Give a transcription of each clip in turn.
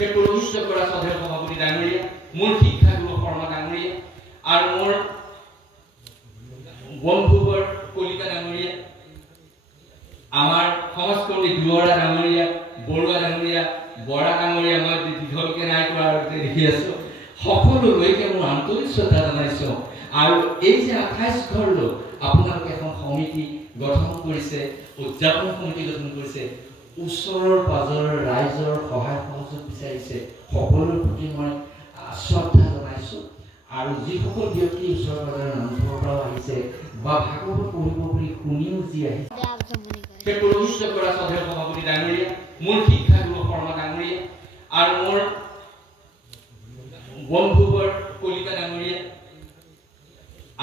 সেই পৌৰোহিত্য কৰা শ্ৰদ্ধেয় সভাপতি ডাঙৰীয়া, মোৰ শিক্ষাগুৰু শৰ্মা ডাঙৰীয়া আৰু মোৰ বন্ধুবৰ কলিতা ডাঙৰীয়া, আমাৰ সমাজকৰ্মী দুৱৰা ডাঙৰীয়া, বৰুৱা ডাঙৰীয়া, বৰা ডাঙৰীয়া, মই দীঘলকে নাই কৰা দেখি আছো, সকলোলৈকে মোৰ আন্তৰিক শ্ৰদ্ধা জনাইছো। আৰু এই যে 28 ঘৰ লোক আপোনালোকে এখন সমিতি গঠন কৰিছে, উদযাপন সমিতি গঠন কৰিছে, ওচৰৰ পাজৰৰ ৰাইজৰ সহায় সহযোগ বিচাৰিছে, সকলোৰে প্ৰতি মই শ্ৰদ্ধা জনাইছো। আৰু যিসকল ব্যক্তি ওচৰৰ পাজৰৰ নামঘৰৰ পৰাও আহিছে বা ভাগৱত পঢ়িব বুলি শুনিও যি আহিছে, সেই পৌৰোহিত্য কৰা শ্ৰদ্ধেয় সভাপতি ডাঙৰীয়া, মোৰ শিক্ষাগুৰু শৰ্মা ডাঙৰীয়া আৰু মোৰ বন্ধুবৰ কলিতা ডাঙৰীয়া,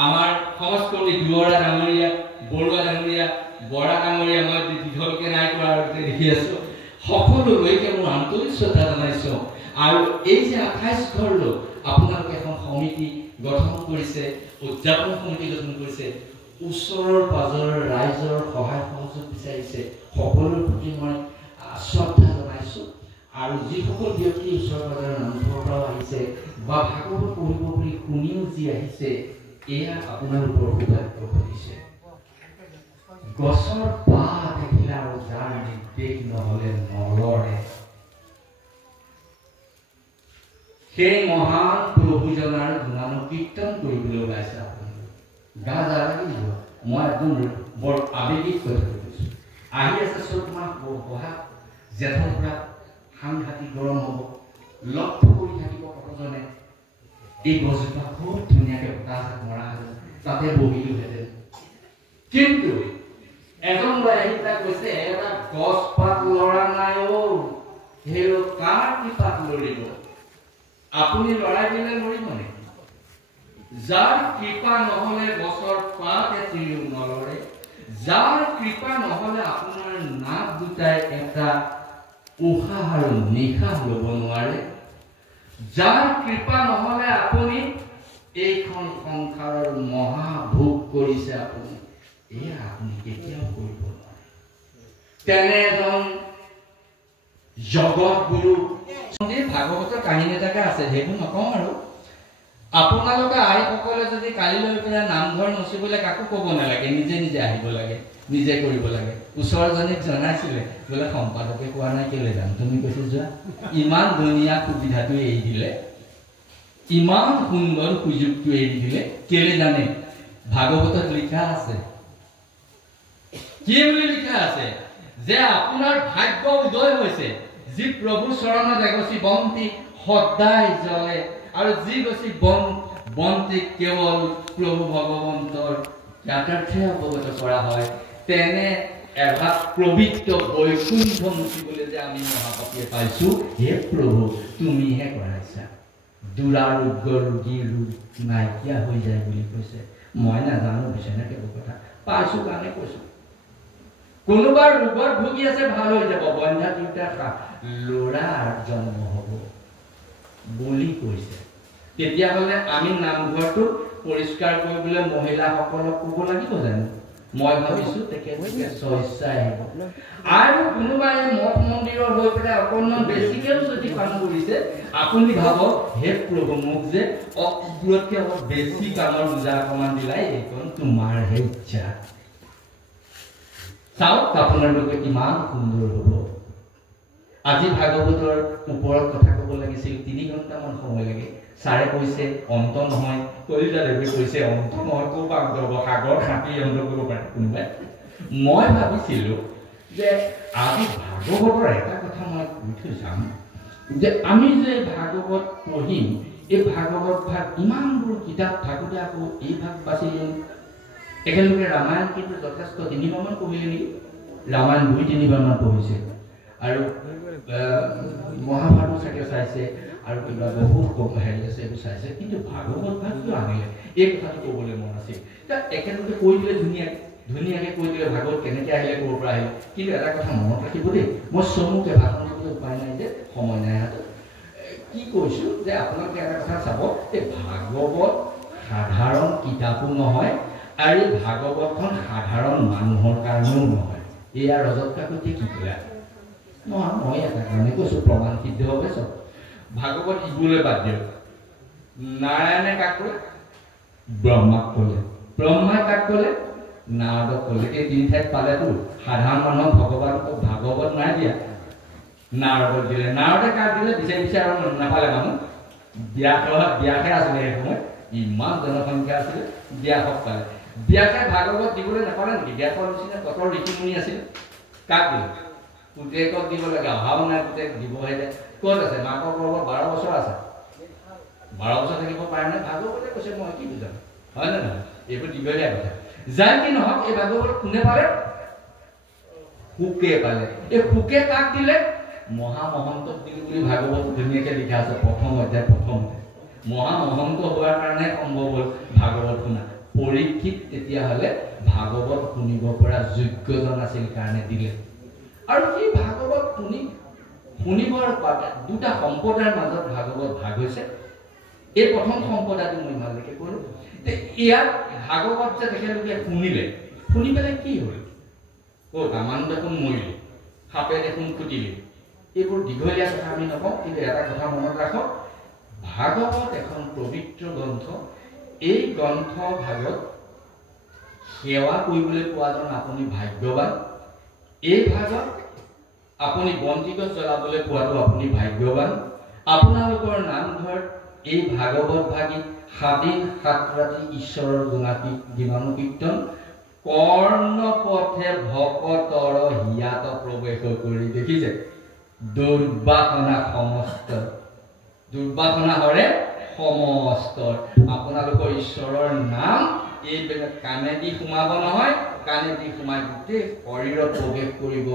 আমাৰ সমাজকৰ্মী দুৱৰা ডাঙৰীয়া, বৰুৱা ডাঙৰীয়া, বৰা ডাঙৰীয়া, মই দীঘলকে নাই কৰা দেখি আছো, সকলোলৈকে মোৰ আন্তৰিক শ্ৰদ্ধা জনাইছো। আৰু এই যে 28 ঘৰ লোক আপোনালোকে এখন সমিতি গঠন কৰিছে, উদযাপন সমিতি গঠন কৰিছে, ওচৰৰ পাজৰৰ ৰাইজৰ সহায় সহযোগ বিচাৰিছে, সকলোৰে প্ৰতি মই শ্ৰদ্ধা জনাইছো। আৰু যিসকল ব্যক্তি ওচৰৰ পাজৰৰ নামঘৰৰ পৰাও আহিছে বা ভাগৱত পঢ়িব বুলি শুনিও যি আহিছে, এয়া আপোনালোকৰ সৌভাগ্য ঘটিছে। গছৰ পাত দেখিলে আৰু যাৰ নিৰ্দেশ নহলে নলৰে, সেই মহান প্ৰভুজনাৰ গুণানুকীৰ্তন কৰিবলৈ ওলাইছে আপোনালোক। গা যা লাগি যোৱা, মই একদম বৰ আৱেগিক কথা কৈছো। আহি আছে চ'ত মাহ বহাগ, জেঠৰ পৰা সাংঘাতিক গৰম হ'ব, লক্ষ্য কৰি থাকিব কতজনে এই গছজোপা খুব ধুনীয়াকে বতাহ মৰা হ'লে তাতে বহিলোহেঁতেন। কিন্তু এজন আহি তাক কৈছে, এটা গছ পাত লৰা নাই অ, সেই কাৰ কি পাত লৰিব? আপুনি লৰাই দিলে মৰিব নেকি? যাৰ কৃপা নহলে গছৰ পাত এটিও নলৰে, যাৰ কৃপা নহলে আপোনাৰ নাক দুটাই এটা উশাহ আৰু নিশাহ ল'ব নোৱাৰে, যাৰ কৃপা নহলে আপুনি এইখন সংসাৰৰ মহাভোগ কৰিছে, আপুনি এয়া আপুনি কেতিয়াও কৰিব নোৱাৰে। তেনে এজন জগত গুৰু ভাগৱতৰ কাহিনী এটাকে আছে, সেইবোৰ নকওঁ আৰু। আপোনালোকে আইসকলে যদি কালি লৈ পেলাই নামঘৰ নচিবলৈ কাকো ক'ব নালাগে, নিজে নিজে আহিব লাগে, নিজে কৰিব লাগে। ওচৰজনীক জনাইছিলে, বোলে সম্পাদকে কোৱা নাই কেলে যাম, তুমি কৈছে যোৱা। ইমান ধুনীয়া সুবিধাটো এৰি দিলে, ইমান সুন্দৰ সুযোগটো এৰি দিলে, কেলে জানে? ভাগৱতত লিখা আছে, কি বুলি লিখা আছে? যে আপোনাৰ ভাগ্য উদয় হৈছে, যি প্ৰভু চৰণত এগছি বন্তি সদায় জ্বলে, আৰু যি গছি বন্তি কেৱল প্ৰভু ভগৱন্তৰ জ্ঞাতাৰ্থে অৱগত কৰা হয়, তেনে এভাগ পবিত্ৰ বৈকুণ্ঠ মুচিবলৈ যে আমি মহাপাপীয়ে পাইছো, হে প্ৰভু তুমিহে কৰাইছা। দুৰাৰোগ্য ৰোগীৰ ৰোগ নাইকিয়া হৈ যায় বুলি কৈছে। মই নাজানো বিচনা কেৱল কথা পাইছো কাৰণে কৈছো। কোনোবা ৰোগত ভুগি আছে, ভাল হৈ যাব, বন্ধা দুটা ল'ৰাৰ জন্ম হ'ব বুলি কৈছে। তেতিয়াহ'লে আমি নামঘৰটো পৰিষ্কাৰ কৰিবলৈ মহিলাসকলক ক'ব লাগিব জানো? মই ভাবিছো তেখেতলোকে স্বেচ্ছাই আহিব। আৰু কোনোবাই মঠ মন্দিৰৰ হৈ পেলাই অকণমান বেছিকেও যদি কাম কৰিছে, আপুনি ভাবক, হে প্ৰভু মোক যে অকণতকৈ অলপ বেছি কামৰ বোজা অকণমান দিলাই, এইখন তোমাৰহে ইচ্ছা। চাওক আপোনালোকে কিমান সুন্দৰ হ'ব। আজি ভাগৱতৰ ওপৰত কথা ক'ব লাগিছিল, 3 ঘণ্টামান সময় লাগে। ছাৰে কৈছে অন্ত নহয়, কলিতা দেৱে কৈছে অন্ত নহয়, ক'ৰ পৰা অন্ত হ'ব? সাগৰ খাটি অন্ত কৰিব পাৰে কোনোবাই। মই ভাবিছিলো যে আজি ভাগৱতৰ এটা কথা মই কৈ থৈ যাম, যে আমি যে ভাগৱত পঢ়িম, এই ভাগৱত ভাগ ইমানবোৰ কিতাপ থাকোঁতে আকৌ এই ভাগ বাছি দিম। একেলগে ৰামায়ণ কিন্তু যথেষ্ট 3 বাৰমান পঢ়িলে নেকি? ৰামায়ণ 2-3 বাৰমান পঢ়িছে, আৰু মহাভাৰত চাগে চাইছে, আৰু কিবা বহুত হেৰি আছে এইবোৰ চাইছে। কিন্তু ভাগৱত ভাগ কিয় আনিলে, এই কথাটো ক'বলৈ মন আছিল। একেলগে কৈ দিলে ধুনীয়াকৈ কৈ দিলে ভাগৱত কেনেকৈ আহিলে, ক'ৰ পৰা আহিলে। কিন্তু এটা কথা মনত ৰাখিব দেই, মই চমুকৈ ভাষণ দিবলৈ উপায় নাই যে, সময় নাই হাতত। কি কৈছোঁ যে আপোনালোকে এটা কথা চাব, এই ভাগৱত সাধাৰণ কিতাপো নহয়, আৰু এই ভাগৱতখন সাধাৰণ মানুহৰ কাৰণেও নহয়। এয়া ৰজত কাকতি কি ক'লে, নহয় মই এটা কাৰণে কৈছোঁ প্ৰমাণ সিদ্ধ হবে চব ভাগৱত ইগুলে বাদ দিয়ক নাৰায়ণে কাক ক'লে ব্ৰহ্মাক ক'লে ব্ৰহ্মাই কাক ক'লে নাৰদক ক'লে এই তিনি ঠাইত পালেতো সাধাৰণ মানুহক ভগৱানক ভাগৱত নাই দিয়া নাৰদক দিলে নাৰদে কাক দিলে বিচাৰি বিচাৰি আৰু নাপালে মানুহ ব্যাসে আছিলে সেই সময়ত ইমান জনসংখ্যা আছিলে ব্যাসক পালে ব্যাসে ভাগৱত দিবলৈ নাপালে নেকি ব্যাসৰ নিচিনা কত ঋষিমুনি আছিল কাক দিলে পুতেকক দিব লাগে অহাও নাই পুতেক দিবহে যায় ক'ত আছে মাকৰ গৰ্ভত 12 বছৰ আছে 12 বছৰ থাকিব পাৰে নে ভাগৱতে কৈছে মই কি বুজাম হয় নে নহয় এইবোৰ দীঘলীয়া কথা যাই কি নহওক এই ভাগৱত কোনে পালে শুকে পালে এই শুকে কাক দিলে মহামহন্তক দিলে বুলি ভাগৱত ধুনীয়াকৈ লিখা আছে প্ৰথম অধ্যায় প্ৰথমতে মহামহন্ত হোৱাৰ কাৰণে সম্ভৱ হ'ল ভাগৱত শুনা পৰীক্ষিত তেতিয়াহ'লে ভাগৱত শুনিব পৰা যোগ্যজন আছিল কাৰণে দিলে আৰু সেই ভাগৱত শুনিবৰ বাবে দুটা সম্প্ৰদায়ৰ মাজত ভাগৱত ভাগ হৈছে এই প্ৰথম সম্প্ৰদায়টো মই ভালকৈ ক'লোঁ ইয়াত ভাগৱত যে তেখেতলোকে শুনিলে শুনি পেলাই কি হ'ল মানুহ দেখোন মৰিলে সাপে দেখোন খুটিলে এইবোৰ দীঘলীয়া কথা আমি নকওঁ কিন্তু এটা কথা মনত ৰাখক ভাগৱত এখন পবিত্ৰ গ্ৰন্থ এই গ্ৰন্থ ভাগত সেৱা কৰিবলৈ পোৱাজন আপুনি ভাগ্যৱান এই ভাগত আপুনি বন্তিগছ জ্বলাবলৈ পোৱাটো আপুনি ভাগ্যৱান আপোনালোকৰ নামঘৰত এই ভাগৱত ভাগী 7 দিন 7 ৰাতি ঈশ্বৰৰ গুণানুকীৰ্তন কৰ্ণপথে ভকতৰ হিয়াত প্ৰৱেশ কৰি দেখিছে দুৰ্বাসনা হৰে সমস্ত আপোনালোকৰ ঈশ্বৰৰ নাম এইবিলাক কাণেদি সোমাব নহয় কাণেদি সোমাই গোটেই শৰীৰত প্ৰৱেশ কৰিব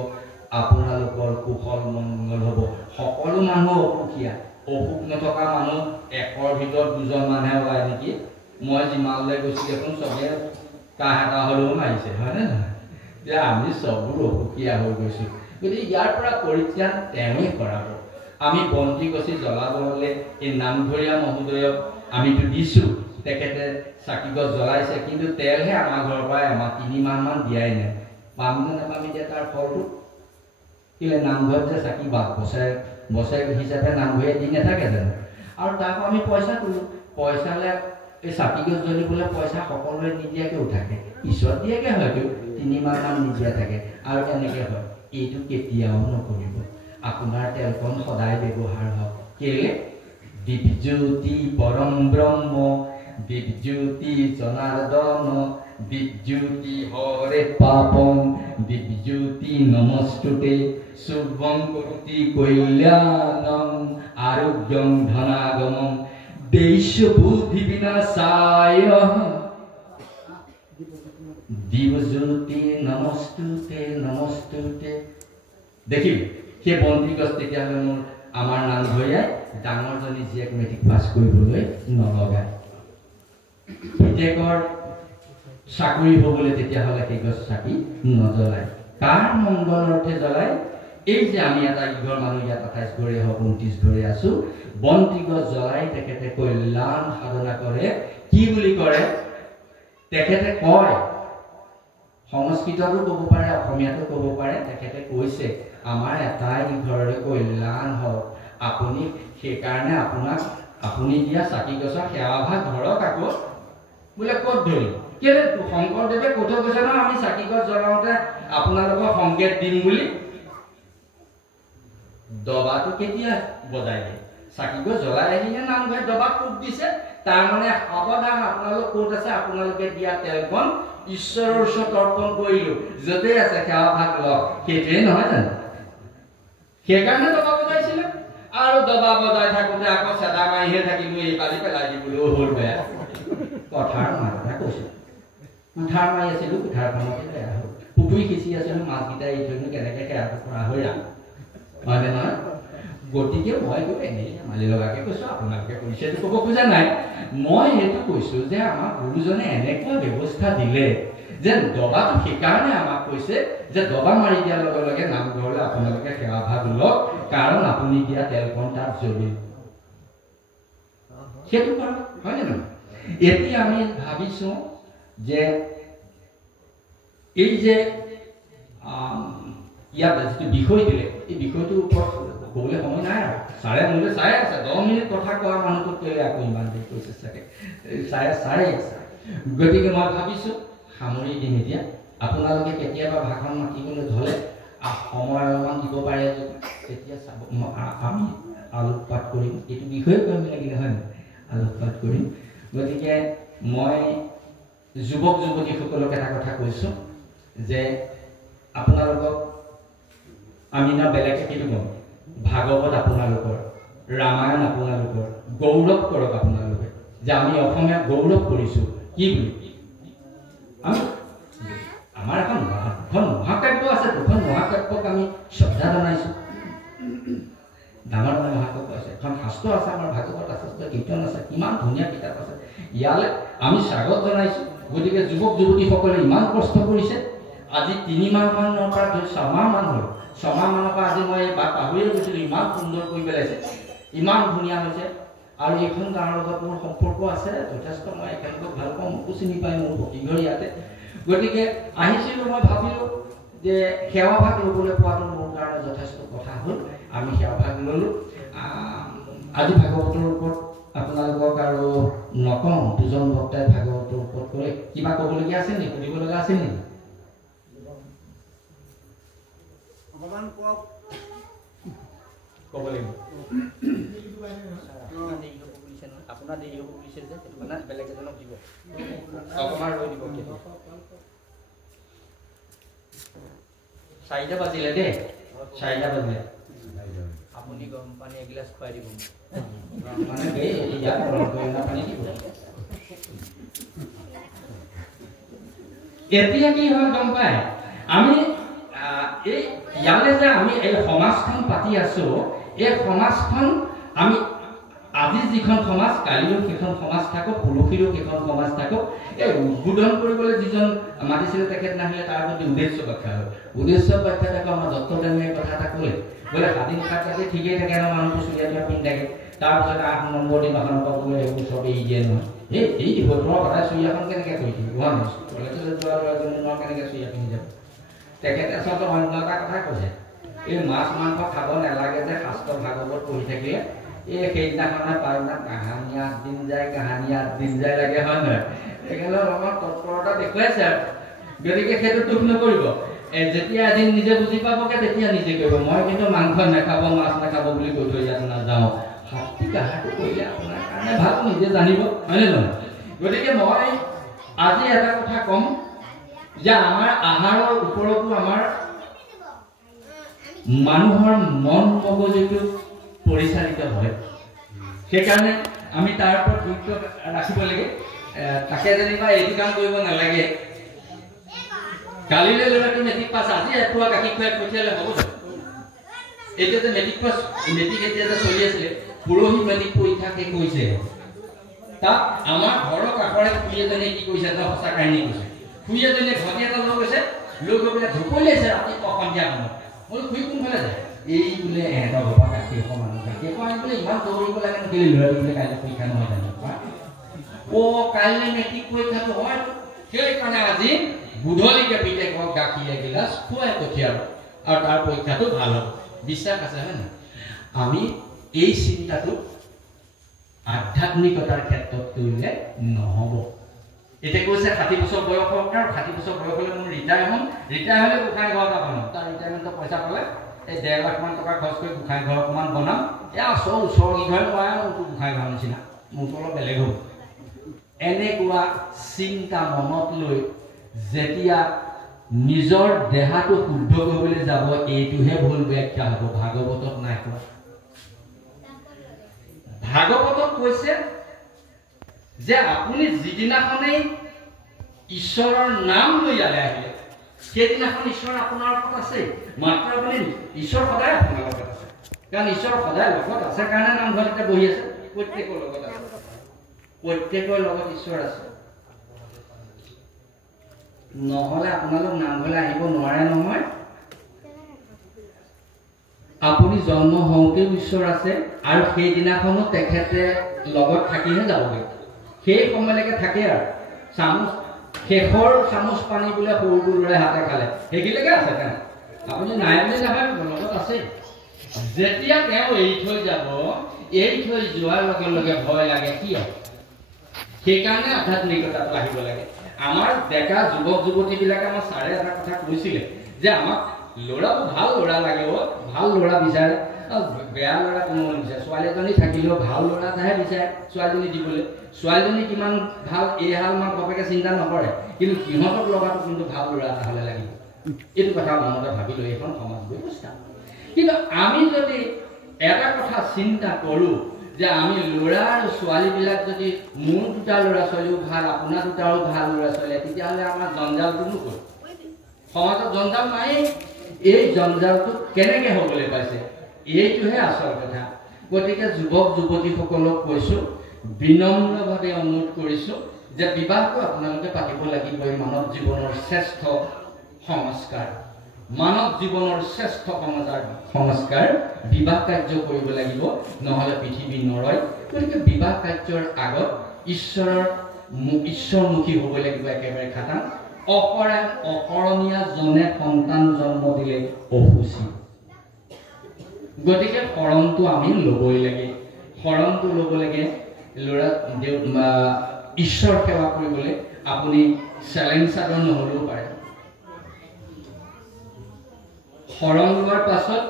আপোনালোকৰ কুশল মংগল হ'ব সকলো মানুহ অসুখীয়া অসুখ নথকা মানুহ 100ৰ ভিতৰত 2জন মানুহে ওলায় নেকি মই যিমানলৈ গৈছোঁ দেখোন চবে কাহ এটা হ'লেও মাৰিছে হয়নে নহয় যে আমি চববোৰ অসুখীয়া হৈ গৈছোঁ গতিকে ইয়াৰ পৰা পৰিত্ৰাণ তেওঁৱেই কৰাব আমি বন্তি গছি জ্বলাব হ'লে এই নামঘৰীয়া মহোদয়ক আমিতো দিছোঁ তেখেতে চাকি গছ জ্বলাইছে কিন্তু তেলহে আমাৰ ঘৰৰ পৰা আমাৰ 3 মাহমান দিয়াই নাই পাম নে নাপাম এতিয়া তাৰ ফলটো কেলে নামঘৰত যে চাকি বছৰ হিচাপে নামঘৰীয়া দি নাথাকে জানো আৰু তাকো আমি পইচা তোলোঁ পইচালে এই চাকি গছ জ্বলিবলৈ পইচা সকলোৱে নিদিয়াকেও থাকে পিছত দিয়াকে হয়তো 3 মাহমান নিদিয়া থাকে আৰু তেনেকৈ হয় এইটো কেতিয়াও নকৰিব আপোনাৰ তেলকণ সদায় ব্যৱহাৰ হওক কেলে দিব্যজ্যোতি পৰম ব্ৰহ্ম দিব্যজ্যোতি জনাৰ্দন দিব্যজ্যোতি হৰে পাপম দিব্যজ্যোতি নমস্তুতে শুভং কৰোতি কল্যাণং আৰোগ্যং ধনাগমং দেশ বুদ্ধি বিনাশায় দিব্যজ্যোতি নমস্তুতে দেখিব সেই বন্তি গছ তেতিয়াহ'লে মোৰ আমাৰ নামঘৰীয়াই ডাঙৰজনী জীয়েক মেট্ৰিক পাছ কৰিবলৈ নলগায় পিতেকৰ চাকৰি হ'বলৈ তেতিয়াহ'লে সেই গছ চাকি নজ্বলায় কাৰ মংগল অৰ্থে জ্বলায় এই যে আমি এটা ইঘৰ মানুহ ইয়াত 28 ঘৰে হওক 29 ঘৰে আছোঁ বন্তি গছ জ্বলাই তেখেতে কল্যাণ সাধনা কৰে কি বুলি কৰে তেখেতে কয় সংস্কৃততো ক'ব পাৰে অসমীয়াতো ক'ব পাৰে তেখেতে কৈছে আমাৰ এটাই ঘৰৰে কল্যাণ হওক আপুনি সেইকাৰণে আপুনি দিয়া চাকি গছৰ সেৱাভাগ ধৰক আকৌ বোলে ক'ত ধৰিম কেলে শংকৰদেৱে কৈ থৈ গৈছে নহয় আমি চাকি গছ জ্বলাওঁতে আপোনালোকক সংকেত দিম বুলি দবাটো কেতিয়া বজাই দিয়ে চাকি গছ জ্বলাই আহিলে নামঘৰত দবা কোব দিছে তাৰমানে সাৱধান আপোনালোক ক'ত আছে আপোনালোকে দিয়া তেলকণ ঈশ্বৰৰ ওচৰত অৰ্পণ কৰিলোঁ য'তেই আছে সেৱাভাগ লওক সেইটোৱে নহয় জানো সেইকাৰণে দবা বজাইছিলে আৰু দবা বজাই থাকোঁতে আকৌ চেদা মাৰিহে থাকিলোঁ এই পালি পেলাই দিবলৈও হ'ল বেয়া কথাৰ মাথা কৈছোঁ কুঠাৰ মাৰি আছিলোঁ কুঠাৰখনতে বেয়া হ'ল পুখুৰী সিঁচি আছিলোঁ মাছকেইটা এই থৈনো কেনেকৈ সেৱা কৰা হৈ যাম হয়নে নহয় গতিকে মই এনেই মালি লগাকৈ কৈছোঁ আপোনালোকে কৰিছেতো ক'ব খোজা নাই মই এইটো কৈছোঁ যে আমাক গুৰুজনে এনেকুৱা ব্যৱস্থা দিলে যে দবাটো সেইকাৰণে আমাক কৈছে যে দবা মাৰি দিয়াৰ লগে লগে নামঘৰলৈ আপোনালোকে সেৱাভাগ লওক কাৰণ আপুনি দিয়া তেলকণ তাত জ্বলিল সেইটো কৰক হয়নে নহয় এতিয়া আমি ভাবিছোঁ যে এই যে ইয়াত যিটো বিষয় দিলে এই বিষয়টোৰ ওপৰত ক'বলৈ সময় নাই আৰু ছাৰে মোলৈ চাই আছে 10 মিনিট কথা কোৱা মানুহটোক কেলৈ আকৌ ইমান দেৰি কৈছে চাগে চাই আছে গতিকে মই ভাবিছোঁ সামৰি দিম এতিয়া আপোনালোকে কেতিয়াবা ভাষণ মাতিবলৈ ধৰে সময় অলপমান দিব পাৰে তেতিয়া চাব আমি আলোকপাত কৰিম এইটো বিষয়ে কৰিম লাগিলে হয় আলোকপাত কৰিম গতিকে মই যুৱক যুৱতীসকলক এটা কথা কৈছোঁ যে আপোনালোকক আমি না বেলেগে কিটো কম ভাগৱত আপোনালোকৰ ৰামায়ণ আপোনালোকৰ গৌৰৱ কৰক আপোনালোকে যে আমি অসমীয়া গৌৰৱ কৰিছোঁ কি বুলি আমাৰ এখন মহাকাব্য আছে দুখন মহাকাব্যক আমি শ্ৰদ্ধা জনাইছোঁ ডাঙৰ ডাঙৰ মহাকাব্য আছে এখন শাস্ত্ৰ আছে আমাৰ ভাগৱত আছে কীৰ্তন আছে কিমান ধুনীয়া কিতাপ আছে ইয়ালৈ আমি স্বাগত জনাইছোঁ গতিকে যুৱক যুৱতীসকলে ইমান কষ্ট কৰিছে আজি 3 মাহমানৰ পৰা 6 মাহমান হ'ল 6 মাহমানৰ পৰা আজি মই পাহৰিয়ে গৈছিলোঁ ইমান সুন্দৰ কৰি পেলাইছে ইমান ধুনীয়া হৈছে আৰু এইখন গাঁৱৰ লগত মোৰ সম্পৰ্ক আছে যথেষ্ট মই একেলগত ভাল পাওঁ মোকো চিনি পাই মোৰ প্ৰতিঘৰ ইয়াতে গতিকে আহিছিলোঁ মই ভাবিলোঁ যে সেৱা ভাগ ল'বলৈ পোৱাটো মোৰ কাৰণে যথেষ্ট কথা হ'ল আমি সেৱা ভাগ ল'লোঁ আজি ভাগৱতৰ ওপৰত আপোনালোকক আৰু নকওঁ দুজন বক্তাই ভাগৱতৰ ওপৰত কৰে কিবা ক'বলগীয়া আছে নেকি সুধিব লগা আছে নেকি অকমান ক'ব লাগিব আপোনাৰ দেৰি হ'ব বুলিছে যে সেইটো মানে বেলেগ এজনক দিব অকমান ৰৈ দিব 4টা বাজিলে দেই 4টা বাজিলে আপুনি গৰম পানী এগিলাচ খুৱাই দিব মানে ইয়াত গৰম পানী দিব এতিয়া কি হয় গম পায় আমি এই ইয়ালে যে আমি এই সমাজখন পাতি আছো এই সমাজখন আমি আজি যিখন সমাজ কালিও সেইখন সমাজ থাকক পৰহিও সেইখন সমাজ থাকক এই উদ্বোধন কৰিবলৈ যিজন মাতিছিলে তেখেত নাহিলে তাৰ প্ৰতি উদ্দেশ্য ব্যাখ্যা হয় উদ্দেশ্য ব্যাখ্যা থাকা আমাৰ দত্তদানীয়ে কথা এটা ক'লে বোলে হাতী খাতে ঠিকেই থাকে ন মানুহটো চুলিয়া দিয়া পিন্ধি থাকে তাৰপিছত 8 নম্বৰ দিনাখনৰ পৰা বোলে এইবোৰ চব এৰি দিয়ে নহয় এই ভোটৰ সদায় চুৰিয়াখন কেনেকৈ কৰি থাকিব কলেজলৈ যোৱা ল'ৰাজনৰ কেনেকৈ চুৰিয়া পিন্ধি যাব তেখেতে আচলতে অন্য এটা কথা কৈছে এই মাছ মাংস খাব নালাগে যে শাস্ত্ৰ ভাগৱত পঢ়ি থাকিলে এই সেইদিনাখনে পাইনা কাহানী 8 দিন যায় লাগে হয় নহয় সেইকাৰণে অলপমান তৎপৰতা দেখুৱাইছে গতিকে সেইটো দুখ নকৰিব যেতিয়া এদিন নিজে বুজি পাবগে তেতিয়া নিজে কৰিব মই কিন্তু মাংস নাখাব মাছ নাখাব বুলি কৈ থৈ ইয়াত নাযাওঁ সাত্বিক আহাৰটো কৰিলে আপোনাৰ কাৰণে ভাল নিজে জানিব হয়নে নহয় গতিকে মই আজি এটা কথা ক'ম যে আমাৰ আহাৰৰ ওপৰতো আমাৰ মানুহৰ মন মগজুটো পৰিচালিত হয় সেইকাৰণে আমি তাৰ ওপৰত গুৰুত্ব ৰাখিব লাগে তাকে যেনিবা এইটো কাম কৰিব নালাগে কালিলৈ ল'ৰাটো মেট্ৰিক পাছ আজি এপুৱা গাখীৰ খুৱাই পঠিয়ালে হ'ব এতিয়া যে মেট্ৰিক এতিয়া যে চলি আছিলে পৰহি মেট্ৰিক পৰীক্ষা শেষ হৈছে তাত আমাৰ ঘৰৰ কাষৰে খুৰী এজনীয়ে কি কৰিছে এটা সঁচা কাহিনী কৈছে খুৰী এজনীয়ে ঘটি এটা লৈ গৈছে লৈ গৈ পেলাই ঢুকলিয়াইছে ৰাতিপুৱা সন্ধিয়া সময়ত মই খুৰী কোনফালে যায় এই বোলে এহেঁতৰ ঘৰৰ গাখীৰ এখন মানুহ গাখীৰ এখন আনি বোলে ইমান দৌৰিব লাগে কেলৈ ল'ৰাটো বোলে কাইলৈ পৰীক্ষা নহয় জানো কাইলৈ মেট্ৰিক পৰীক্ষাটো হয় সেইকাৰণে আজি গধূলিকে পিতেকক গাখীৰ এগিলাচ খুৱাই পঠিয়াব আৰু তাৰ পৰীক্ষাটো ভাল হ'ব বিশ্বাস আছে হয় নাই আমি এই চিন্তাটো আধ্যাত্মিকতাৰ ক্ষেত্ৰত কৰিলে নহ'ব এতিয়া কৈছে 60 বছৰ বয়স হওক আৰু 60 বছৰ বয়স হ'লে মোৰ ৰিটায়াৰ হ'ম ৰিটায়াৰ হ'লে গোসাঁই ঘৰ এটা বনাম তাৰ ৰিটায়াৰমেণ্টৰ পইচা পালে এই 1.5 লাখ মান টকা খৰচ কৰি গোসাঁই ঘৰ অকণমান বনাম এয়া ওচৰ ইঘৰ নোৱাৰে মোৰতো গোসাঁই ঘৰ নিচিনা মোৰতো অলপ বেলেগ হ'ব এনেকুৱা চিন্তা মনত লৈ যেতিয়া নিজৰ দেহাটো শুদ্ধ কৰিবলৈ যাব এইটোহে ভুল ব্যাখ্যা হ'ব ভাগৱতত নাই কোৱা ভাগৱতত কৈছে যে আপুনি যিদিনাখনেই ঈশ্বৰৰ নাম লৈ আহিলে সেইদিনাখন ঈশ্বৰ আপোনাৰ লগত আছে মাত্ৰ আপুনি ঈশ্বৰ সদায় আপোনাৰ লগত আছে কাৰণ ঈশ্বৰ সদায় লগত আছে কাৰণে নামঘৰতে বহি আছে প্ৰত্যেকৰ লগত আছে প্ৰত্যেকৰ লগত ঈশ্বৰ আছে নহ'লে আপোনালোক নামঘৰলৈ আহিব নোৱাৰে নহয় আপুনি জন্ম হওঁতেও ঈশ্বৰ আছে আৰু সেইদিনাখনো তেখেতে লগত থাকিহে যাবগৈ সেই সময়লৈকে থাকে আৰু চামুচ শেষৰ চামুচ পানী বোলে সৰু ল'ৰাই হাতে খালে সেইখিনিলৈকে আছে কাৰণ আপুনি নাই বুলি নাভাবিব লগত আছে যেতিয়া তেওঁ এৰি থৈ যাব, এৰি থৈ যোৱাৰ লগে লগে ভয় লাগে কি সেইকাৰণে আধ্যাত্মিকতাটো আহিব লাগে। আমাৰ ডেকা যুৱক যুৱতীবিলাকে আমাৰ ছাৰে এটা কথা কৈছিলে যে আমাক ল'ৰাবোৰ ভাল ল'ৰা লাগে, ভাল ল'ৰা বিচাৰে, বেয়া ল'ৰা কোনো নিবিচাৰে। ছোৱালী এজনী থাকিলেও ভাল ল'ৰা এটাহে বিচাৰে ছোৱালীজনী দিবলৈ। ছোৱালীজনী কিমান ভাল এই হাল মাক বাপেকে চিন্তা নকৰে, কিন্তু সিহঁতক লগাটো কিন্তু ভাল ল'ৰা এটা হ'লে লাগিব। এইটো কথা মনতে ভাবি লৈ এখন সমাজ ব্যৱস্থা। কিন্তু আমি যদি এটা কথা চিন্তা কৰোঁ যে আমি ল'ৰা আৰু ছোৱালীবিলাক যদি মোৰ দুটা ল'ৰা ছোৱালীও ভাল, আপোনাৰ দুটাও ভাল ল'ৰা ছোৱালী, তেতিয়াহ'লে আমাৰ জঞ্জালটোনো ক'ত? সমাজত জঞ্জাল নাই। এই জঞ্জালটো কেনেকৈ হ'বলৈ পাইছে এইটোহে আচল কথা। গতিকে যুৱক যুৱতীসকলক কৈছোঁ, বিনম্ৰভাৱে অনুৰোধ কৰিছোঁ যে বিবাহটো আপোনালোকে পাতিব লাগিবই। মানৱ জীৱনৰ শ্ৰেষ্ঠ সংস্কাৰ, মানৱ জীৱনৰ শ্ৰেষ্ঠ সংস্কাৰ বিবাহ কাৰ্য কৰিব লাগিব, নহ'লে পৃথিৱী নৰয়। গতিকে বিবাহ কাৰ্যৰ আগত ঈশ্বৰমুখী হ'ব লাগিব একেবাৰে খাটাং। অকৰণীয়া জনে সন্তান জন্ম দিলে অসুচি। গতিকে শৰণটো আমি ল'বই লাগে, শৰণটো ল'ব লাগে। ল'ৰা ঈশ্বৰ সেৱা কৰিবলৈ আপুনি চেলেং চাদৰ নহ'লেও পাৰে। শৰণ লোৱাৰ পাছত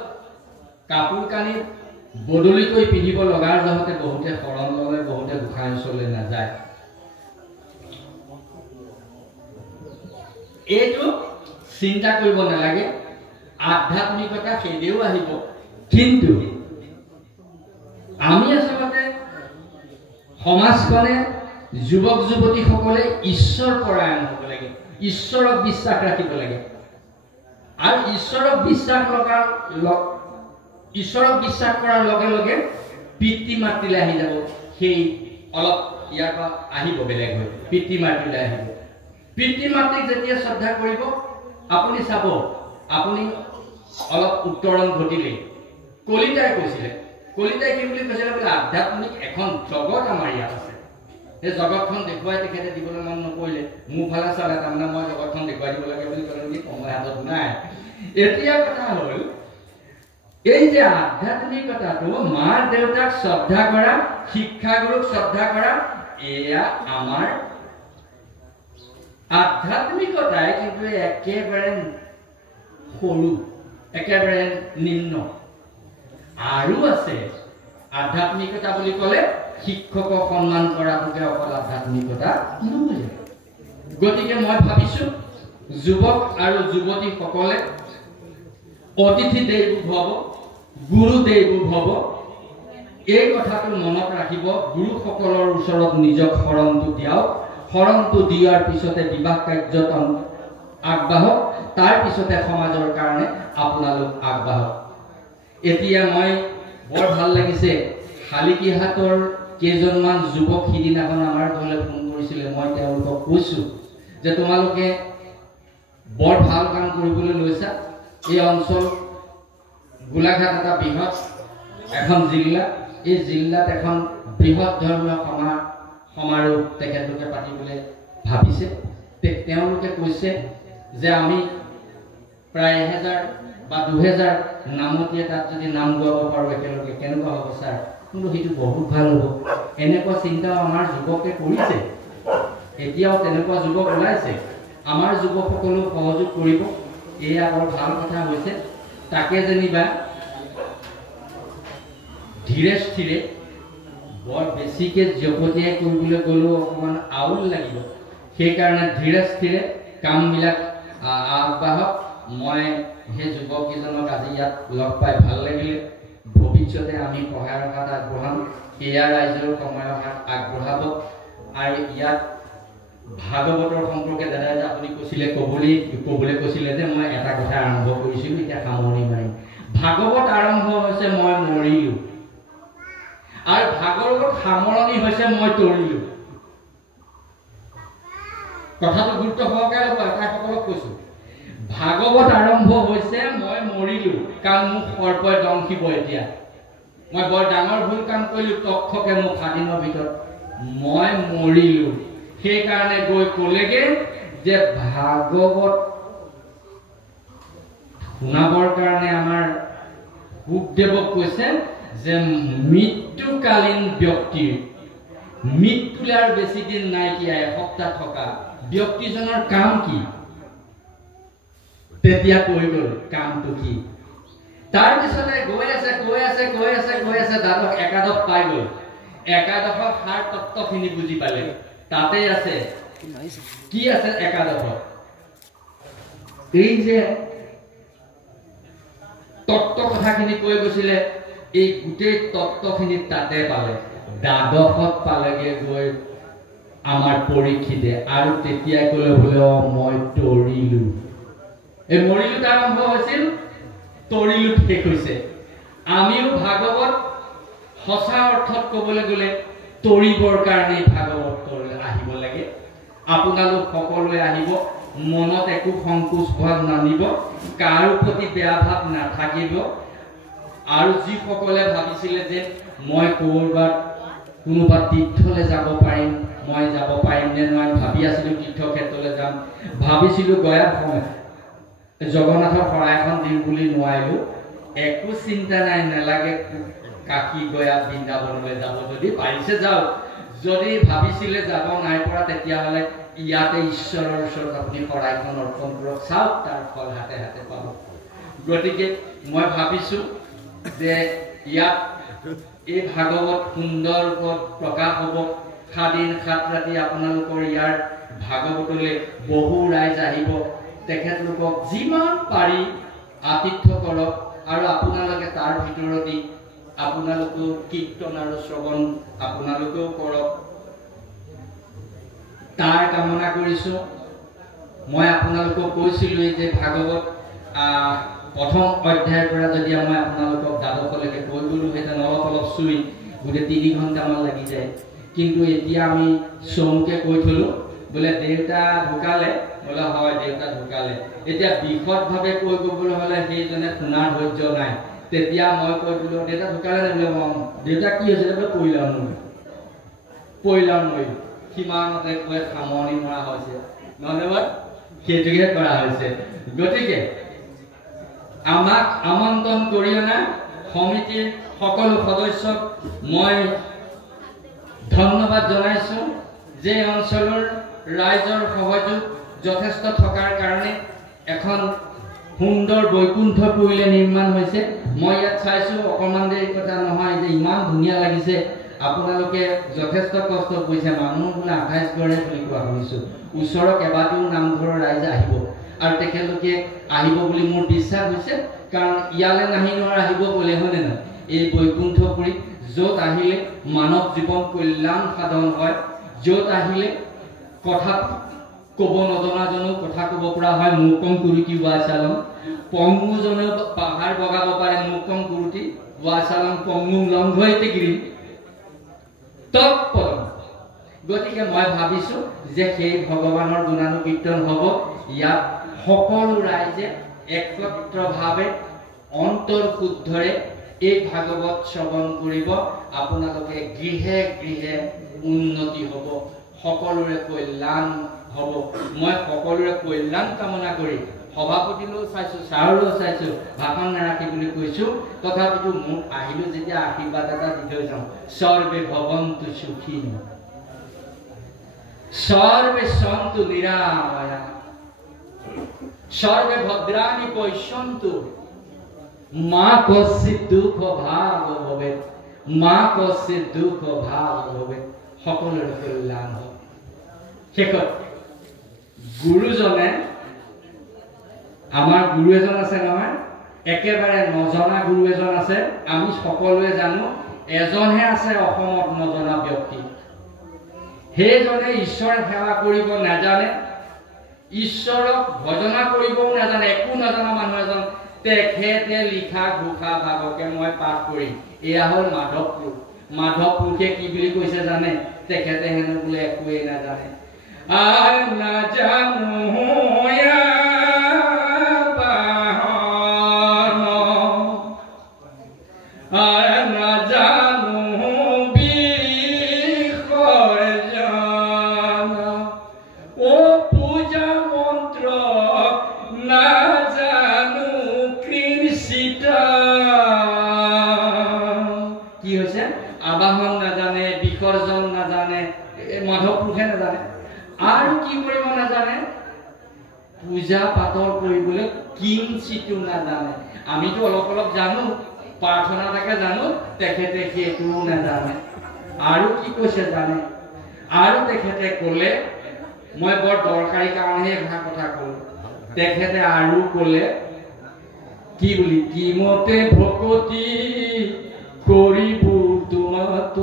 কাপোৰ কানি বদলিকৈ পিন্ধিব লগাৰ জহতে বহুতে শৰণ ল'লে, বহুতে গোসাঁই ওচৰলৈ নাযায়। এইটো চিন্তা কৰিব নালাগে। আধ্যাত্মিকতা সেইদেও আহিব, কিন্তু আমি আচলতে সমাজখনে যুৱক যুৱতীসকলে ঈশ্বৰ পৰায়ণ হ'ব লাগে, ঈশ্বৰক বিশ্বাস ৰাখিব লাগে। আৰু ঈশ্বৰক বিশ্বাস কৰাৰ লগে লগে পিতৃ মাতৃলৈ আহি যাব। সেই অলপ ইয়াৰ পৰা আহিব বেলেগ হৈ পিতৃ মাতৃলৈ আহিব। পিতৃ মাতৃক যেতিয়া শ্ৰদ্ধা কৰিব, আপুনি চাব, আপুনি অলপ উত্তৰণ ঘটিলে। কলিতাই কৈছিলে, কলিতাই কি বুলি কৈছিলে বোলে, আধ্যাত্মিক এখন জগত আমাৰ ইয়াত আছে। সেই জগতখন দেখুৱাই তেখেতে দিবলৈ মন নকৰিলে, মোৰ ফালে চালে, তাৰমানে মই জগতখন দেখুৱাই দিব লাগে বুলি ক'লে নেকি, সময় হাতত নাই। এতিয়া কথা হ'ল এই যে আধ্যাত্মিকতাটো, মা দেউতাক শ্ৰদ্ধা কৰা, শিক্ষাগুৰুক শ্ৰদ্ধা কৰা, এয়া আমাৰ আধ্যাত্মিকতাই, কিন্তু একেবাৰে সৰু, একেবাৰে নিম্ন। আৰু আছে আধ্যাত্মিকতা বুলি ক'লে শিক্ষকক সন্মান কৰাটোকে অকল আধ্যাত্মিকতা নহয়। গতিকে মই ভাবিছোঁ যুৱক আৰু যুৱতীসকলে অতিথি দেৱো ভৱ, গুৰু দেৱো ভৱ, এই কথাটো মনত ৰাখিব। গুৰুসকলৰ ওচৰত নিজক শৰণটো দিয়ক, শৰণটো দিয়াৰ পিছতে বিবাহ কাৰ্যত আগবাঢ়ক, তাৰ পিছতে সমাজৰ কাৰণে আপোনালোক আগবাঢ়ক। এতিয়া মই বৰ ভাল লাগিছে, শালিকীহাটৰ কেইজনমান যুৱক সিদিনাখন আমাৰ ঘৰলৈ ফোন কৰিছিলে। মই তেওঁলোকক কৈছোঁ যে তোমালোকে বৰ ভাল কাম কৰিবলৈ লৈছা। এই অঞ্চল গোলাঘাট এটা বৃহৎ এখন জিলা, এই জিলাত এখন বৃহৎ ধৰ্মীয় সমাৰোহ তেখেতলোকে পাতিবলৈ ভাবিছে। তেওঁলোকে কৈছে যে আমি প্ৰায় 1000 বা 2000 নামতীয়ে তাত যদি নাম গোৱাব পাৰোঁ একেলগে, কেনেকুৱা হ'ব ছাৰ? কিন্তু সেইটো বহুত ভাল হ'ব। এনেকুৱা চিন্তাও আমাৰ যুৱকে কৰিছে, এতিয়াও তেনেকুৱা যুৱক ওলাইছে। আমাৰ যুৱকসকলেও সহযোগ কৰিব, এয়া বৰ ভাল কথা হৈছে। তাকে যেনিবা ধীৰে স্থিৰে, বৰ বেছিকৈ জপতীয়াই কৰিবলৈ গ'লেও অকণমান আউল লাগিব। সেইকাৰণে ধীৰে স্থিৰে কামবিলাক আগবাঢ়ক। মই সেই যুৱককেইজনক আজি ইয়াত লগ পাই ভাল লাগিলে। ভৱিষ্যতে আমি সহায়ৰ হাত আগবঢ়াম, এয়া ৰাইজৰ সহায়ৰ হাত আগবঢ়াব। আৰু ইয়াত ভাগৱতৰ সম্পৰ্কে দাদাই যে আপুনি ক'বলৈ কৈছিলে যে মই এটা কথা আৰম্ভ কৰিছিলোঁ, এতিয়া সামৰণি মাৰিম। ভাগৱত আৰম্ভ হৈছে মই মৰিলোঁ, আৰু ভাগৱত সামৰণি হৈছে মই তৰিলোঁ। কথাটো গুৰুত্ব সহকাৰে হ'ব। আটাইসকলক কৈছোঁ, ভাগৱত আৰম্ভ হৈছে মই মৰিলোঁ, কাৰণ মোক সৰ্পই দংশিব। এতিয়া মই বৰ ডাঙৰ ভুল কাম কৰিলোঁ, তক্ষকে মোক 7 দিনৰ ভিতৰত, মই মৰিলোঁ। সেইকাৰণে গৈ ক'লেগে যে ভাগৱত শুনাবৰ কাৰণে আমাৰ সুখদেৱক কৈছে যে মৃত্যুকালীন ব্যক্তিৰ মৃত্যুলাৰ বেছি দিন নাইকিয়া এসপ্তাহ থকা ব্যক্তিজনৰ কাম কি তেতিয়া কৈ গ'ল কামটো কি তাৰ পিছতে গৈ আছে দাদক একাদশ পাই গ'ল একাদশৰ সাৰ তত্ত্বখিনি বুজি পালে তাতে আছে কি আছে একাদশত এই যে তত্ত্ব কথাখিনি কৈ গৈছিলে এই গোটেই তত্ত্বখিনি তাতে পালে দ্বাদশত পালেগে গৈ আমাৰ পৰীক্ষিতে আৰু তেতিয়া ক'লে বোলে মই তৰিলো এই মৰিলোত আৰম্ভ হৈছিল তৰিলোত শেষ হৈছে আমিও ভাগৱত সঁচা অৰ্থত ক'বলৈ গ'লে তৰিবৰ কাৰণে ভাগৱতলৈ আহিব লাগে আপোনালোক সকলোৱে আহিব মনত একো সংকোচ ভাৱ নানিব কাৰো প্ৰতি বেয়া ভাৱ নাথাকিব আৰু যিসকলে ভাবিছিলে যে মই ক'ৰবাত কোনোবা তীৰ্থলৈ যাব পাৰিম মই যাব পাৰিম নে মই ভাবি আছিলোঁ তীৰ্থক্ষেত্ৰলৈ যাম ভাবিছিলোঁ গয়া জগন্নাথৰ শৰাইখন দিম বুলি নোৱাৰিলোঁ একো চিন্তা নাই নালাগে কাকি গয়া বৃন্দাবনলৈ যাব যদি পাৰিছে যাওক যদি ভাবিছিলে যাব নাই পৰা তেতিয়াহ'লে ইয়াতে ঈশ্বৰৰ ওচৰত আপুনি শৰাইখন অৰ্পণ কৰক চাওক তাৰ ফল হাতে হাতে পাব গতিকে মই ভাবিছোঁ যে ইয়াত এই ভাগৱত সুন্দৰকৈ প্ৰকাশ হ'ব 7 দিন 7 ৰাতি আপোনালোকৰ ইয়াৰ ভাগৱতলৈ বহু ৰাইজ আহিব তেখেতলোকক যিমান পাৰি আতিথ্য কৰক আৰু আপোনালোকে তাৰ ভিতৰতে আপোনালোকেও কীৰ্তন আৰু শ্ৰৱণ আপোনালোকেও কৰক তাৰ কামনা কৰিছোঁ মই আপোনালোকক কৈছিলোঁ যে ভাগৱত প্ৰথম অধ্যায়ৰ পৰা যদি মই আপোনালোকক দ্বাদশলৈকে কৈ গ'লোহেঁতেন অলপ চুই গোটেই 3 ঘণ্টামান লাগি যায় কিন্তু এতিয়া আমি চমুকে কৈ থলোঁ বোলে দেউতা ঢুকালে বোলে হয় দেউতা ঢুকালে এতিয়া বিশদভাৱে কৈ গ'বলৈ হ'লে সেইজনে শুনাৰ ধৈৰ্য নাই তেতিয়া মই কৈ বোলো দেউতা ঢুকালে নে বোলে দেউতা কি হৈছিলে বোলে পৈলাম মই সিমানতে কৈ সামৰণি মৰা হৈছে ধন্যবাদ সেইটোকে কৰা হৈছে গতিকে আমাক আমন্ত্ৰণ কৰি অনা সমিতিৰ সকলো সদস্যক মই ধন্যবাদ জনাইছোঁ যে অঞ্চলৰ ৰাইজৰ সহযোগ যথেষ্ট থকাৰ কাৰণে এখন সুন্দৰ বৈকুণ্ঠপুৰীলৈ নিৰ্মাণ হৈছে মই ইয়াত চাইছোঁ অকণমান দেৰি কথা নহয় যে ইমান ধুনীয়া লাগিছে আপোনালোকে যথেষ্ট কষ্ট কৰিছে মানুহ বোলে 28 ঘৰে বুলি কোৱা শুনিছোঁ ওচৰৰ কেইবাটাও নামঘৰৰ ৰাইজ আহিব আৰু তেখেতলোকে আহিব বুলি মোৰ বিশ্বাস হৈছে কাৰণ ইয়ালৈ নাহি নোৱাৰা আহিব ক'লে হয়নে নহয় এই বৈকুণ্ঠপুৰীত য'ত আহিলে মানৱ জীৱন কল্যাণ সাধন হয় য'ত আহিলে কথা ক'ব নজনাজনেও কথা ক'ব পৰা হয় মুকম কুৰুতি ৱাচালম পংগুজনেও পাহাৰ বগাব পাৰে মুকম কুৰুতি ৱাচালম পংগুম লংঘয়তে গিৰি তৎপৰম গতিকে মই ভাবিছোঁ যে সেই ভগৱানৰ গুণানুকীৰ্তন হ'ব ইয়াত সকলো ৰাইজে একত্ৰভাৱে অন্তৰ শুদ্ধৰে এই ভাগৱত শ্ৰৱণ কৰিব আপোনালোকে গৃহে গৃহে উন্নতি হ'ব সকলোৰে কল্যাণ হ'ব মই সকলোৰে কল্যাণ কামনা কৰি সভাপতিলৈও চাইছোঁ ছাৰলৈও চাইছোঁ ভাষণ নাৰাখি বুলি কৈছোঁ তথাপিতো মোক আহিলোঁ যেতিয়া আশীৰ্বাদ এটা দি থৈ যাওঁ সৰ্বে ভৱন্তু সুখিনঃ সৰ্বে সন্তু নিৰাময়া সর্বে ভদ্রানি পশ্যন্তু মা কস্যিৎ দুঃখ ভাগ হবে মা কস্যিৎ দুঃখ ভাগ হবে সকলের কল্যাণ হবে শেষত গুৰুজনে আমাৰ গুৰু এজন আছে নহয় একেবাৰে নজনা গুৰু এজন আছে আমি সকলোৱে জানো এজনহে আছে অসমত নজনা ব্যক্তি সেইজনে ঈশ্বৰ সেৱা কৰিব নাজানে ঈশ্বৰক ভজনা কৰিবও নাজানে একো নাজানা মানুহ এজন তেখেতে লিখা ঘোষা ভাগকে মই পাঠ কৰিম এয়া হ'ল মাধৱ পুৰুষে কি বুলি কৈছে জানে তেখেতে হেনো বোলে একোৱেই নাজানে নাজানো Nazanukrishita আবাহন নাজানে, বিসৰ্জন নাজানে, মাধৱ পুৰুষে নাজানে, আৰু কি কৰিব নাজানে, পূজা পাতল কৰিবলৈ কিঞ্চিতো নাজানে। আমিতো অলপ অলপ জানো, প্ৰাৰ্থনা এটাকে জানো, তেখেতে সেইটোও নাজানে। আৰু কি কৈছে জানে? আৰু তেখেতে ক'লে, মই বৰ দৰকাৰী কাৰণেহে এষাৰ কথা ক'লো। তেখেতে আৰু ক'লে কি বুলি, কিমতে ভকতি কৰিব তোমাত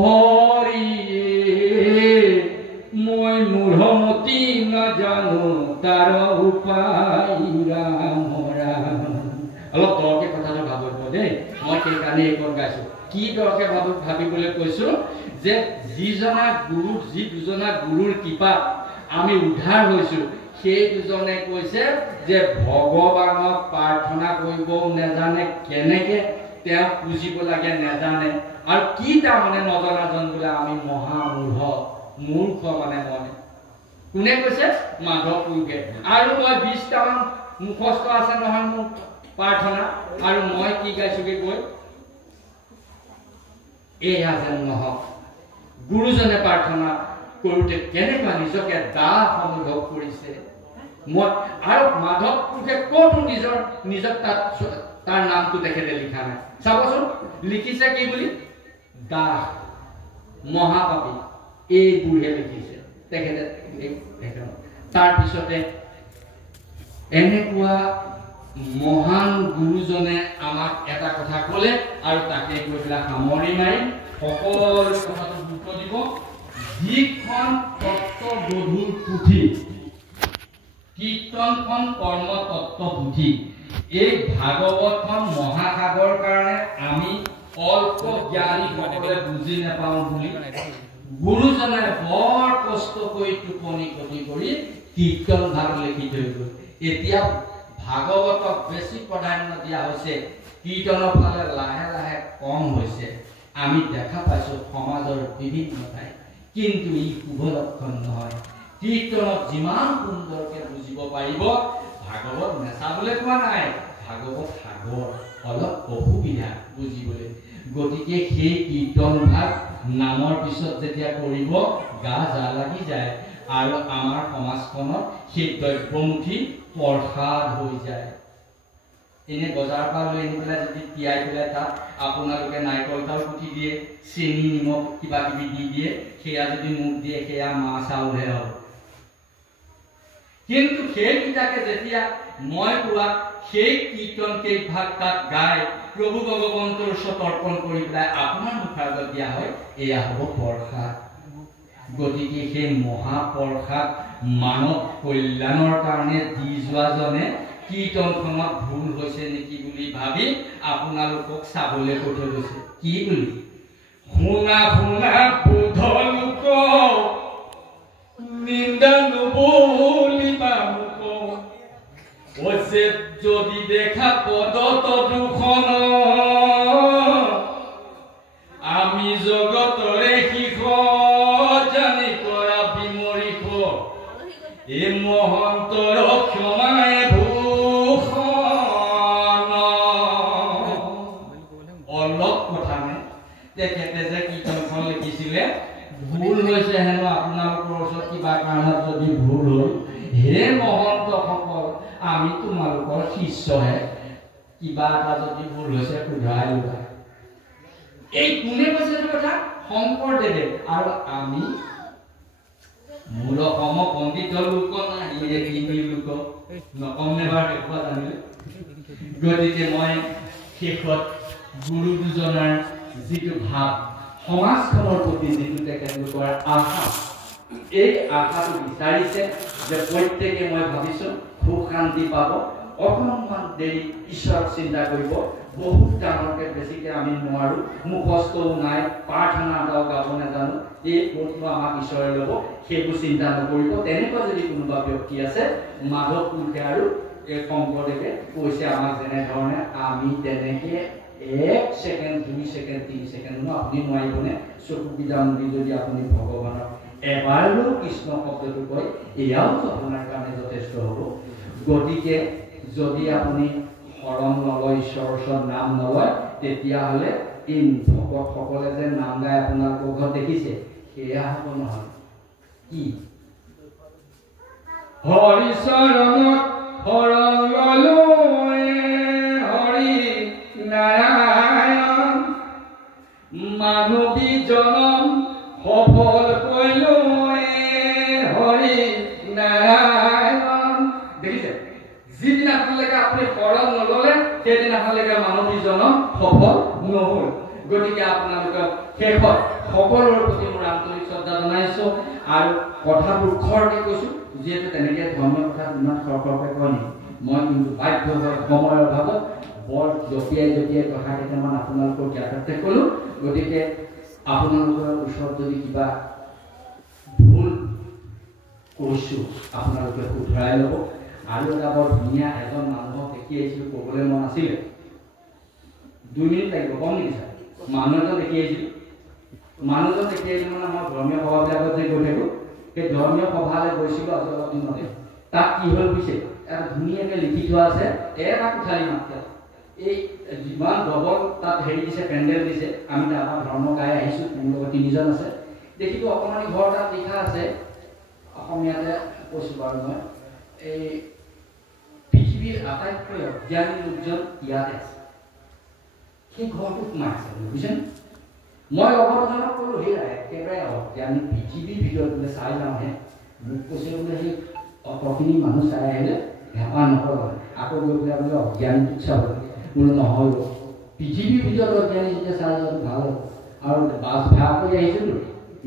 হৰি, মই মূঢ়মতি নাজানো তাৰ উপায় ৰাম ৰাম। অলপ দৰকে কথাটো ভাবিব দেই, মই সেইকাৰণে এইকণ গাইছো। কি দৰকে ভাবিবলৈ কৈছো যে যি দুজনা গুৰুৰ কৃপাত আমি উদ্ধাৰ হৈছো, সেই দুজনে কৈছে যে ভগৱানক প্ৰাৰ্থনা কৰিবও নাজানে, কেনেকে তেওঁক পুজিব লাগে নাজানে, আৰু কি তাৰমানে নজনাজন বোলে আমি মূৰ্খ মানে মনে। কোনে কৈছে? মাধৱ পুৰুষে। আৰু মই 20টামান মুখস্থ আছে নহয় মোৰ প্ৰাৰ্থনা, আৰু মই কি গাইছোগে কৈ, এয়া যেন নহওক। গুৰুজনে প্ৰাৰ্থনা কৰোঁতে কেনেকুৱা নিজকে দাস অনুভৱ কৰিছে। মই আৰু মাধৱ পুৰুষে ক'তো নিজৰ তাৰ নামটো তেখেতে লিখা নাই। চাবচোন লিখিছে কি বুলি, দাস, মহাপাপী, এইবোৰহে লিখিছে তেখেতে। তাৰপিছতে এনেকুৱা মহান গুৰুজনে আমাক এটা কথা ক'লে, আৰু তাকে গৈ পেলাই সামৰি মাৰি সকলো কথাটো গুৰুত্ব দিব। যিখন তত্ত্বগধুৰ পুথি, কীৰ্তনখন কৰ্ম তত্ত্ব পুথি, এই ভাগৱতখন মহাসাগৰ কাৰণে আমি অল্প জ্ঞানী সকলে বুজি নাপাওঁ বুলি গুৰুজনে বৰ কষ্ট কৰি টোপনি ক্ষতি কৰি কীৰ্তন ভাগ লিখি থৈ গ'ল। এতিয়া ভাগৱতক বেছি প্ৰাধান্য দিয়া হৈছে, কীৰ্তনৰ ফালে লাহে লাহে কম হৈছে। আমি দেখা পাইছো সমাজৰ বিভিন্ন ঠাই, কিন্তু ই শুভ লক্ষণ নহয়। কীৰ্তনত যিমান সুন্দৰকে বুজিব পাৰিব, ভাগৱত নেচাবলৈ কোৱা নাই, ভাগৱত সাগৰ, অলপ অসুবিধা বুজিবলৈ। গতিকে সেই কীৰ্তন ভাগ নামৰ পিছত যেতিয়া কৰিব, গা জা লাগি যায়, আৰু আমাৰ সমাজখনত সেই দ্ৰব্যমুঠি প্ৰসাদ হৈ যায়। এনে বজাৰৰ পৰা লৈ আনি পেলাই যদি তিয়াই পেলাই তাত আপোনালোকে নাৰিকল এটাও কুটি দিয়ে, চেনি নিমখ কিবা কিবি দি দিয়ে, সেয়া যদি মুখ দিয়ে, সেয়া মাহ চাউলহে হ'ব। কিন্তু সেইকেইটাকে যেতিয়া মই কোৱা সেই কীৰ্তন কেইভাগ তাত গাই প্ৰভু ভগৱন্তৰ ওচৰত অৰ্পণ কৰি পেলাই আপোনাৰ মুখাৰ আগত দিয়া হয়, এয়া হ'ব প্ৰসাদ। গতিকে সেই মহাপ্ৰসাদ মানৱ কল্যাণৰ কাৰণে দি যোৱাজনে কীৰ্তনখনত ভুল হৈছে নেকি বুলি ভাবি আপোনালোকক চাবলৈ কৈ থৈ গৈছে। কি বুলি? শুনা শুনা বুধ লোক, নিন্দা নবলিবা মুখ, অচে যদি দেখা পদ তদুখন, আমি জগতৰে শিখ জানি কৰা বিমৰিখ, এ মহন্তৰ ক্ষমায়ে ভূষণ। অলপ কথা নাই, তেখেতে যে কীৰ্তনখন লিখিছিলে ভুল হৈছে হেনো আপোনালোকৰ ওচৰত কিবা কাৰণত যদি ভুল হ'ল, হে মহন্তসকল, আমি তোমালোকৰ শিষ্যহে, কিবা এটা যদি ভুল হৈছে শুধৰাই লোৱা। এই কোনে কৈছে এইটো কথা? শংকৰদেৱে। আৰু আমি মূল অসম পণ্ডিত লোক নাহিলে কিনি লোক নকম নেবাৰ দেখুৱা জানিলে। গতিকে মই শেষত গুৰু দুজনাৰ যিটো ভাৱ, সমাজখনৰ প্ৰতি যিটো তেখেতলোকৰ আশা, এই আশাটো বিচাৰিছে যে প্ৰত্যেকে, মই ভাবিছো সুখ শান্তি পাব, অকণমান দেৰি ঈশ্বৰক চিন্তা কৰিব। বহুত ডাঙৰকে বেছিকে আমি নোৱাৰো, মুখস্থও নাই, প্ৰাৰ্থনা এটাও গাব নাজানো, এই ক'তনো আমাক ঈশ্বৰে ল'ব, সেইবোৰ চিন্তা নকৰিব। তেনেকুৱা যদি কোনোবা ব্যক্তি আছে, মাধৱ পুৰুষে আৰু এই শংকৰদেৱে কৈছে আমাক যেনেধৰণে, আমি তেনেকে 1 ছেকেণ্ড 2 ছেকেণ্ড 3 ছেকেণ্ড আপুনি নোৱাৰিবনে চকুকেইটা মুদি যদি আপুনি ভগৱানক এবাৰো কৃষ্ণ শব্দটো কয়, এয়াও আপোনাৰ কাৰণে যথেষ্ট হ'ব। গতিকে যদি আপুনি শৰণ নলয়, ঈশ্বৰৰ ওচৰত নাম নলয়, তেতিয়াহ'লে এই ভকতসকলে যে নাম গাই আপোনালোকৰ ঘৰত দেখিছে সেয়া হ'ব নহয় কি হৰি চৰণত শৰণ ললো হৰি নাৰায়ণ মানৱী জনম সফল কৰিলো হৰি নাৰায়ণ দেখিছে যিদিনাখনলৈকে আপুনি শৰণ নললে সেইদিনাখনলৈকে মানৱী জনম সফল নহল গতিকে আপোনালোকক শেষত সকলোৰে প্ৰতি মোৰ আন্তৰিক শ্ৰদ্ধা জনাইছো আৰু কথাবোৰ খৰকৈ কৈছো যিহেতু তেনেকৈ ধৰ্মীয় কথা ইমান খৰকৈ কয় মই কিন্তু বাধ্য হৈ সময়ৰ অভাৱত বৰ জপিয়াই কথা কেইটামান আপোনালোকক জ্ঞাততে ক'লোঁ গতিকে আপোনালোকৰ ওচৰত যদি কিবা ভুল কৈছোঁ আপোনালোকে শুধৰাই ল'ব আৰু এটা বৰ ধুনীয়া এজন মানুহক দেখি আহিছিলোঁ ক'বলৈ মন আছিলে 2 মিনিট লাগিব কম নেকি ছাৰ মানুহ এজন দেখি আহিছিলোঁ মানে আমাৰ ধৰ্মীয় সভাবিলাকত যে গৈ থাকোঁ সেই ধৰ্মীয় সভালৈ গৈছিলোঁ আজি অলপ দিনতে তাত কি হ'ল বুজিছে এটা ধুনীয়াকৈ লিখি থোৱা আছে এটা কোঠালি মাত্ৰ এই যিমান ডবল তাত হেৰি দিছে পেণ্ডেল দিছে আমি তাৰ আমাৰ ধৰ্ম গাই আহিছোঁ মোৰ লগত 3জন আছে দেখিলোঁ অকণমানি ঘৰ তাত লিখা আছে অসমীয়াতে কৈছোঁ বাৰু মই এই পৃথিৱীৰ আটাইতকৈ অজ্ঞানী লোকজন ইয়াতে আছে সেই ঘৰটোত সোমাই আছে বুজিছেনে মই লগৰজনক ক'লোঁ সেই একেবাৰে অজ্ঞানী পৃথিৱীৰ ভিতৰত বোলে চাই যাওঁহে মোক কৈছে বোলে সেই অতখিনি মানুহ চাই আহিলে হেঁপাহ নকৰে আকৌ গৈ পেলাই বোলে অজ্ঞানীটোক চাব বোলো নহয় পৃথিৱীৰ ভিতৰত অজ্ঞানী যেতিয়া চাই যোৱাটো ভাল হ'ব আৰু বাছ ভাড়া কৰি আহিছিলোঁ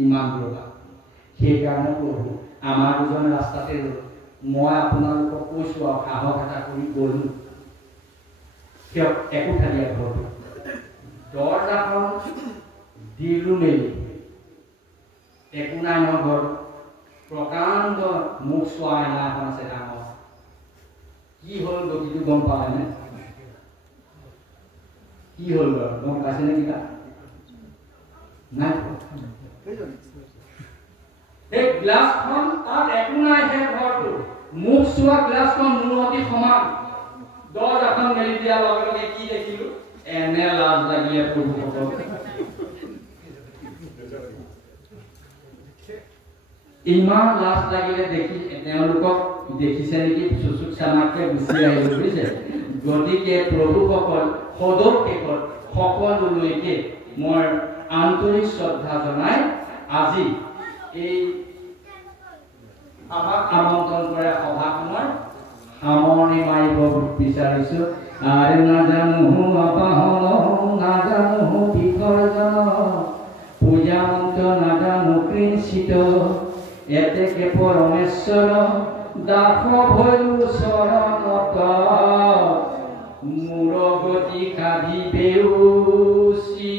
ইমান দূৰৰ পৰা সেইকাৰণে প্ৰভু আমাৰ দুজন ৰাস্তাতে ৰ'ল মই আপোনালোকক কৈছোঁ আৰু সাহস এটা কৰি গ'লোঁ তেওঁক একো ঠালীয়া ঘৰটো দৰজাখন দিলোঁ মেলি একো নাই নহয় ঘৰ প্ৰকাণ্ড মুখ চোৱা আইনা এখন আছে ডাঙৰ কি হ'ল গতিটো গম পালেনে কি হ'ল বাৰু গম পাইছেনে কিবা নাই এই গ্লাছখন তাত একো নাই সেই ঘৰটো মুখ চোৱা গ্লাছখন মোৰ সৈতে সমান দৰজাখন মেলি দিয়াৰ লগে লগে কি দেখিলোঁ এনে লাজ লাগিলে প্ৰভুসকল ইমান লাজ লাগিলে দেখি তেওঁলোকক দেখিছে নেকি চুচুক চামাককে গুচি আহিলোঁ বুজিছে গতিকে প্ৰভুসকল সদৌ শেষত সকলোলৈকে মই আন্তৰিক শ্ৰদ্ধা জনাই আজি এই আমাক আমন্ত্ৰণ কৰে সভাখনৰ সামৰণি মাৰিব বিচাৰিছোঁ আৰু নাজানো অপাহন নাজানো বিসৰ্জন পূজান্ত নাজানো কৃঞ্চিত এতেকে পৰমেশ্বৰ দাস ভয়ো চৰণত মূৰ গতি কাঢ়ি বেউচিত